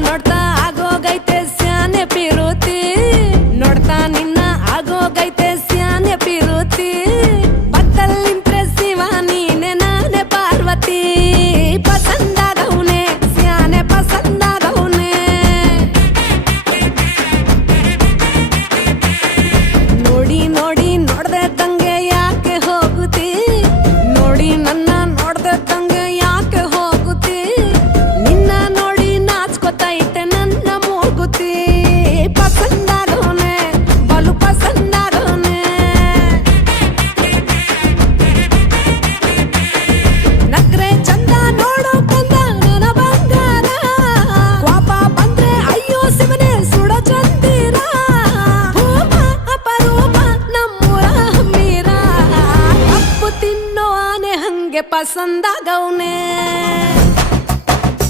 ನೋಡ್ತಾ ಆಗೋಗೈತೆ ಸ್ಯಾನೆ ಪಿರುತಿ ನೋಡ್ತಾ ನಿನ್ನ ಆಗೋಗೈತೆ ಸ್ಯಾನೆ ಪಿರುತಿ ಪತ್ತಲ್ಲಿಂಪ್ರೆಸಿವ ನೀನೆ ನಾನೇ ಪಾರ್ವತಿ ಪಸಂದಾಗವ್ನೆ ಸ್ಯಾನೆ ಪಸಂದಾಗವ್ನೆ ನೋಡಿ ನೋಡಿ ನೋಡ್ದೆ ತಂಗೆ ಯಾಕೆ ಹೋಗುತ್ತಿ ನೋಡಿ ನನ್ನ ನೋಡ್ದೆ ತಂಗೆ ಯಾಕೆ ಹೋಗುತ್ತಿ ನಿನ್ನ ನೋಡಿ ನಾಚ್ಕೊತೈತೆ ನನ್ನ ಮೂಗುತಿ ಪಸಂದಾಗವ್ನೆ ಬಲು ಪಸಂದಾಗವ್ನೆ ನಕ್ರೆ ಚಂದ ನೋಡೋ ಕಂದ ನನ್ನ ಬಂಗಾರ ಕೋಪ ಬಂದ್ರೆ ಅಯ್ಯೋ ಶಿವನೇ ಸುಡ ಚಂದಿರ ಭೂಮ ಅಪರೂಪ ನಮ್ಮೂರ ಹಮ್ಮೀರ ಕಪ್ಪು ತಿನ್ನೋ ಆನೆ ಹಂಗೆ ಪಸಂದಾಗವ್ನೆ